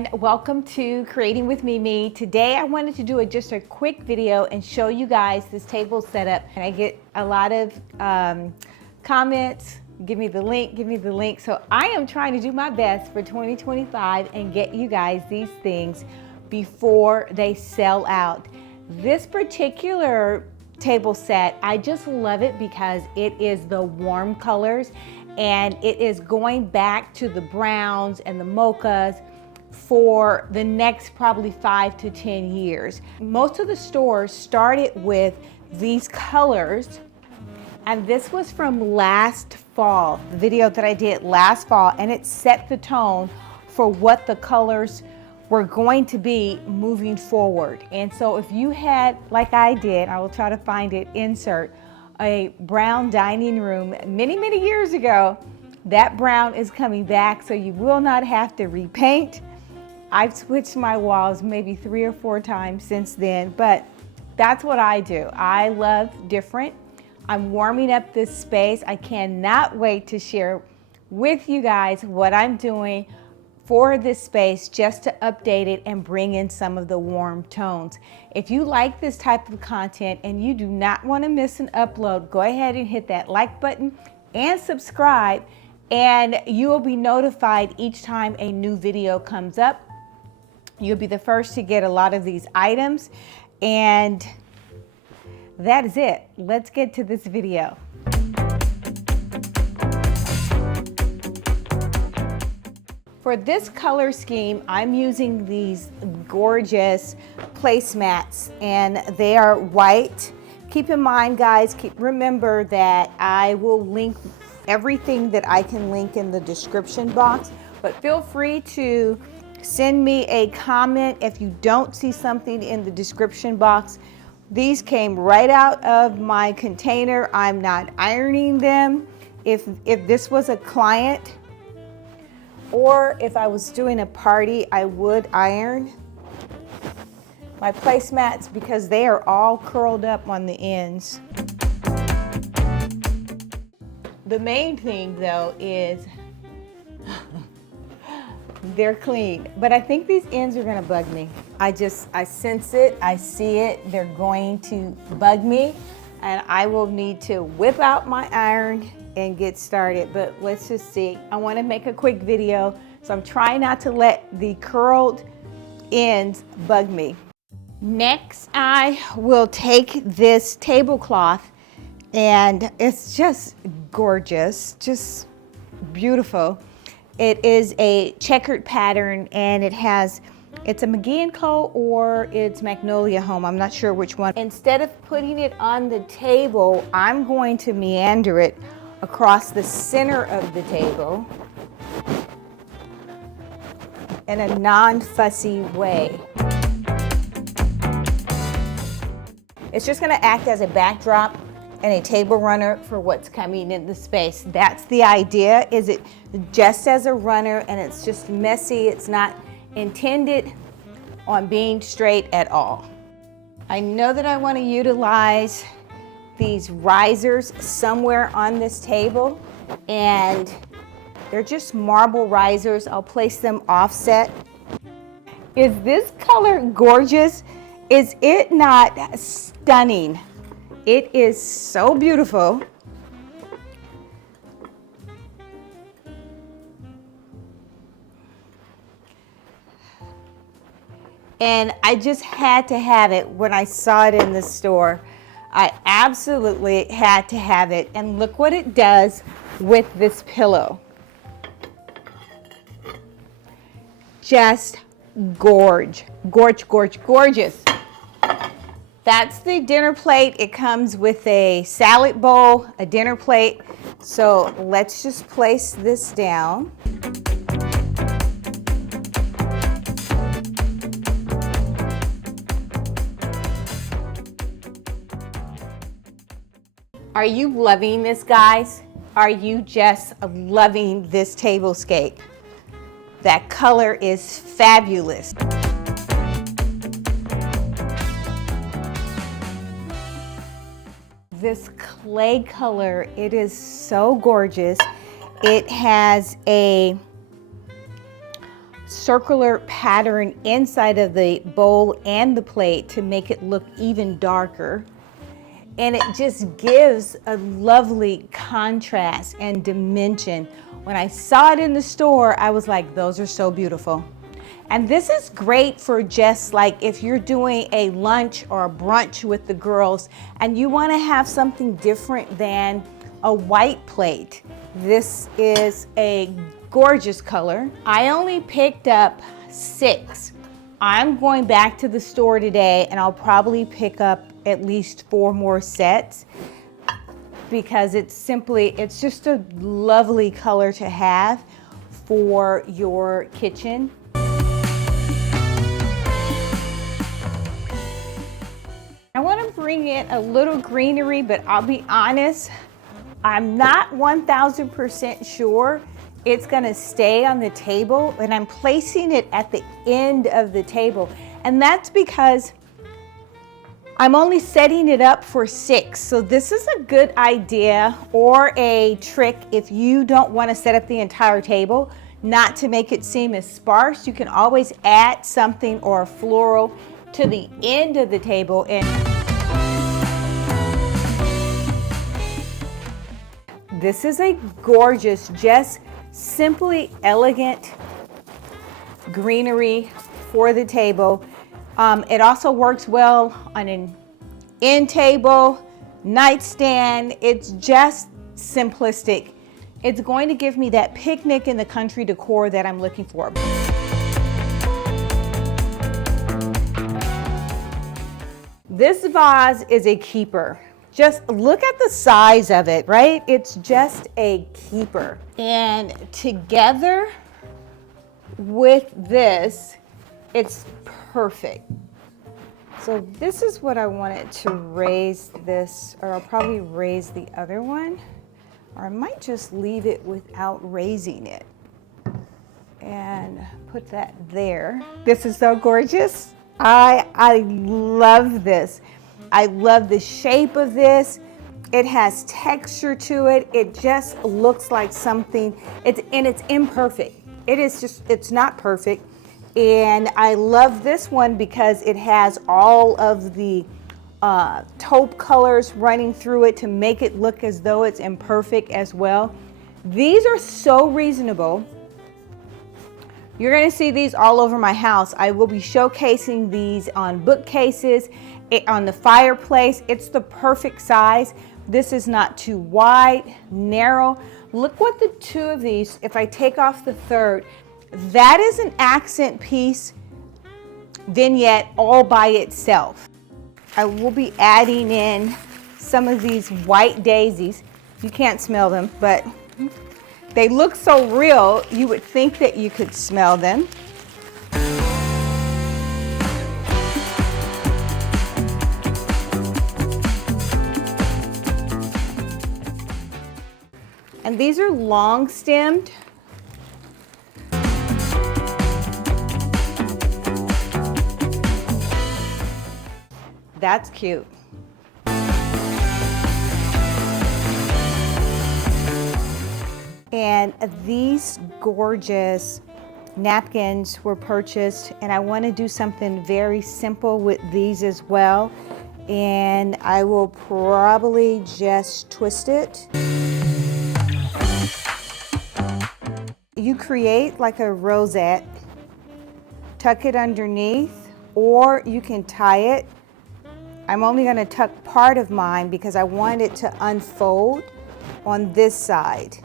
everyone, welcome to Creating with Mimi. Today I wanted to do just a quick video and show you guys this table setup. And I get a lot of comments, give me the link. So I am trying to do my best for 2025 and get you guys these things before they sell out. This particular table set, I just love it because it is the warm colors and it is going back to the browns and the mochas for the next probably 5 to 10 years. Most of the stores started with these colors, and this was from last fall, the video that I did last fall, and it set the tone for what the colors were going to be moving forward. And so if you had, like I did, I will try to find it, insert a brown dining room many years ago, that brown is coming back, so you will not have to repaint. I've switched my walls maybe 3 or 4 times since then, but that's what I do. I love different. I'm warming up this space. I cannot wait to share with you guys what I'm doing for this space, just to update it and bring in some of the warm tones. If you like this type of content and you do not want to miss an upload, go ahead and hit that like button and subscribe, and you will be notified each time a new video comes up. You'll be the first to get a lot of these items, and that is it. Let's get to this video. For this color scheme, I'm using these gorgeous placemats, and they are white. Keep in mind, guys, remember that I will link everything that I can link in the description box, but feel free to send me a comment if you don't see something in the description box. These came right out of my container. I'm not ironing them. If this was a client, or if I was doing a party, I would iron my placemats because they are all curled up on the ends. The main thing though is they're clean, but I think these ends are gonna bug me. I sense it, I see it, they're going to bug me, and I will need to whip out my iron and get started, but let's just see. I want to make a quick video, so I'm trying not to let the curled ends bug me. Next, I will take this tablecloth, and it's just gorgeous, just beautiful. It is a checkered pattern, and it's a McGee & Co. or it's Magnolia Home. I'm not sure which one. Instead of putting it on the table, I'm going to meander it across the center of the table in a non-fussy way. It's just going to act as a backdrop and a table runner for what's coming in the space. That's the idea, is it just as a runner, and it's just messy. It's not intended on being straight at all. I know that I want to utilize these risers somewhere on this table, and they're just marble risers. I'll place them offset. Is this color gorgeous? Is it not stunning? It is so beautiful. And I just had to have it when I saw it in the store. I absolutely had to have it. And look what it does with this pillow. Just gorgeous. That's the dinner plate. It comes with a salad bowl, a dinner plate. So let's just place this down. Are you loving this, guys? Are you just loving this tablescape? That color is fabulous. This clay color, it is so gorgeous. It has a circular pattern inside of the bowl and the plate to make it look even darker. And it just gives a lovely contrast and dimension. When I saw it in the store, I was like, those are so beautiful. And this is great for just like if you're doing a lunch or a brunch with the girls and you want to have something different than a white plate. This is a gorgeous color. I only picked up 6. I'm going back to the store today and I'll probably pick up at least 4 more sets because it's just a lovely color to have for your kitchen. I want to bring in a little greenery, but I'll be honest, I'm not 1000% sure it's going to stay on the table, and I'm placing it at the end of the table. And that's because I'm only setting it up for 6. So this is a good idea or a trick if you don't want to set up the entire table, not to make it seem as sparse. You can always add something or a floral to the end of the table. And this is a gorgeous, just simply elegant greenery for the table. It also works well on an end table, nightstand. It's just simplistic. It's going to give me that picnic in the country decor that I'm looking for. This vase is a keeper. Just look at the size of it, right? It's just a keeper. And together with this, it's perfect. So this is what I wanted to raise this, or I'll probably raise the other one, or I might just leave it without raising it and put that there. This is so gorgeous. I love this. I love the shape of this. It has texture to it. It just looks like something, it's imperfect. It's not perfect. And I love this one because it has all of the taupe colors running through it to make it look as though it's imperfect as well. These are so reasonable. You're gonna see these all over my house. I will be showcasing these on bookcases, on the fireplace. It's the perfect size. This is not too wide, narrow. Look what the 2 of these, if I take off the 3rd, that is an accent piece vignette all by itself. I will be adding in some of these white daisies. You can't smell them, but they look so real, you would think that you could smell them. And these are long stemmed. That's cute. And these gorgeous napkins were purchased, and I want to do something very simple with these as well. And I will probably just twist it. You create like a rosette, tuck it underneath, or you can tie it. I'm only going to tuck part of mine because I want it to unfold on this side.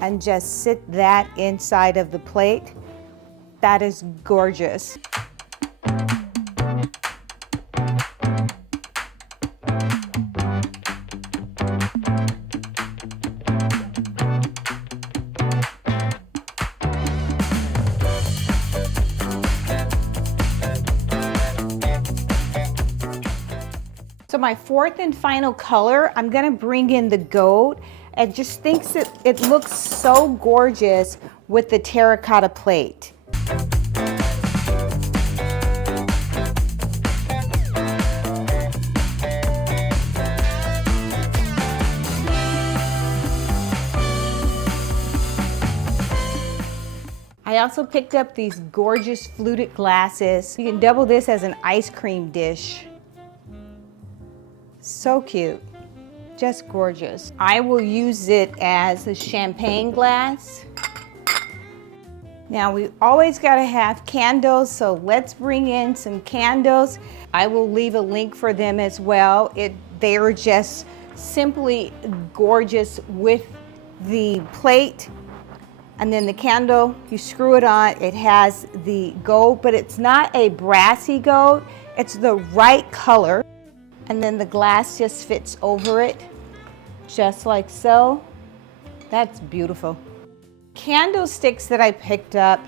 And just sit that inside of the plate. That is gorgeous. So my 4th and final color, I'm gonna bring in the gold. It just thinks that it looks so gorgeous with the terracotta plate. I also picked up these gorgeous fluted glasses. You can double this as an ice cream dish. So cute, just gorgeous. I will use it as a champagne glass. Now we always gotta have candles, so let's bring in some candles. I will leave a link for them as well. They're just simply gorgeous with the plate. And then the candle, you screw it on, it has the gold, but it's not a brassy gold, it's the right color. And then the glass just fits over it, just like so. That's beautiful. Candlesticks that I picked up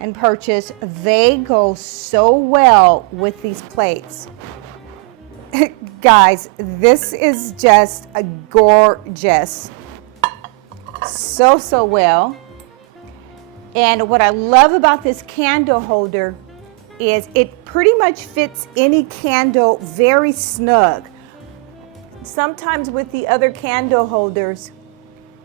and purchased, they go so well with these plates. Guys, this is just a gorgeous. So well. And what I love about this candle holder is it pretty much fits any candle very snug. Sometimes with the other candle holders,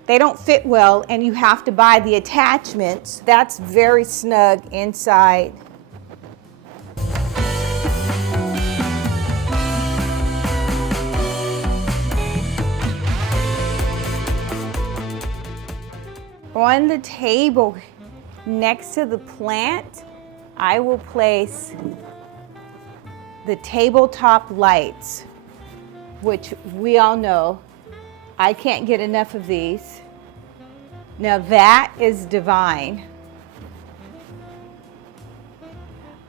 they don't fit well and you have to buy the attachments. That's very snug inside. On the table next to the plant, I will place the tabletop lights, which we all know I can't get enough of these. Now that is divine.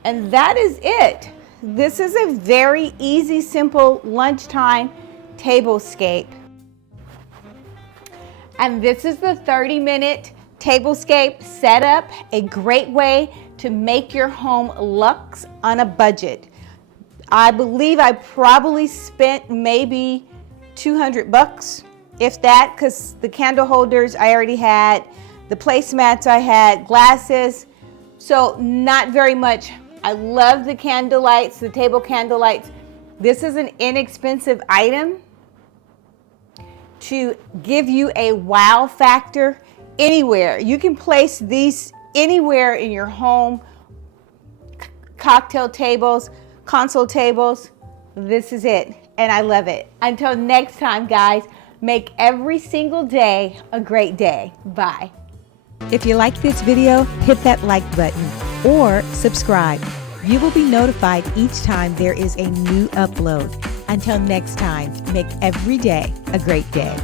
And that is it. This is a very easy, simple lunchtime tablescape. And this is the 30-minute tablescape setup, a great way to make your home luxe on a budget. I believe I probably spent maybe 200 bucks, if that, because the candle holders I already had, the placemats I had, glasses, so not very much. I love the candle lights, the table candle lights. This is an inexpensive item to give you a wow factor anywhere. You can place these anywhere in your home. Cocktail tables, console tables. This is it, and I love it. Until next time, guys, make every single day a great day. Bye. If you like this video, hit that like button or subscribe. You will be notified each time there is a new upload. Until next time, make every day a great day.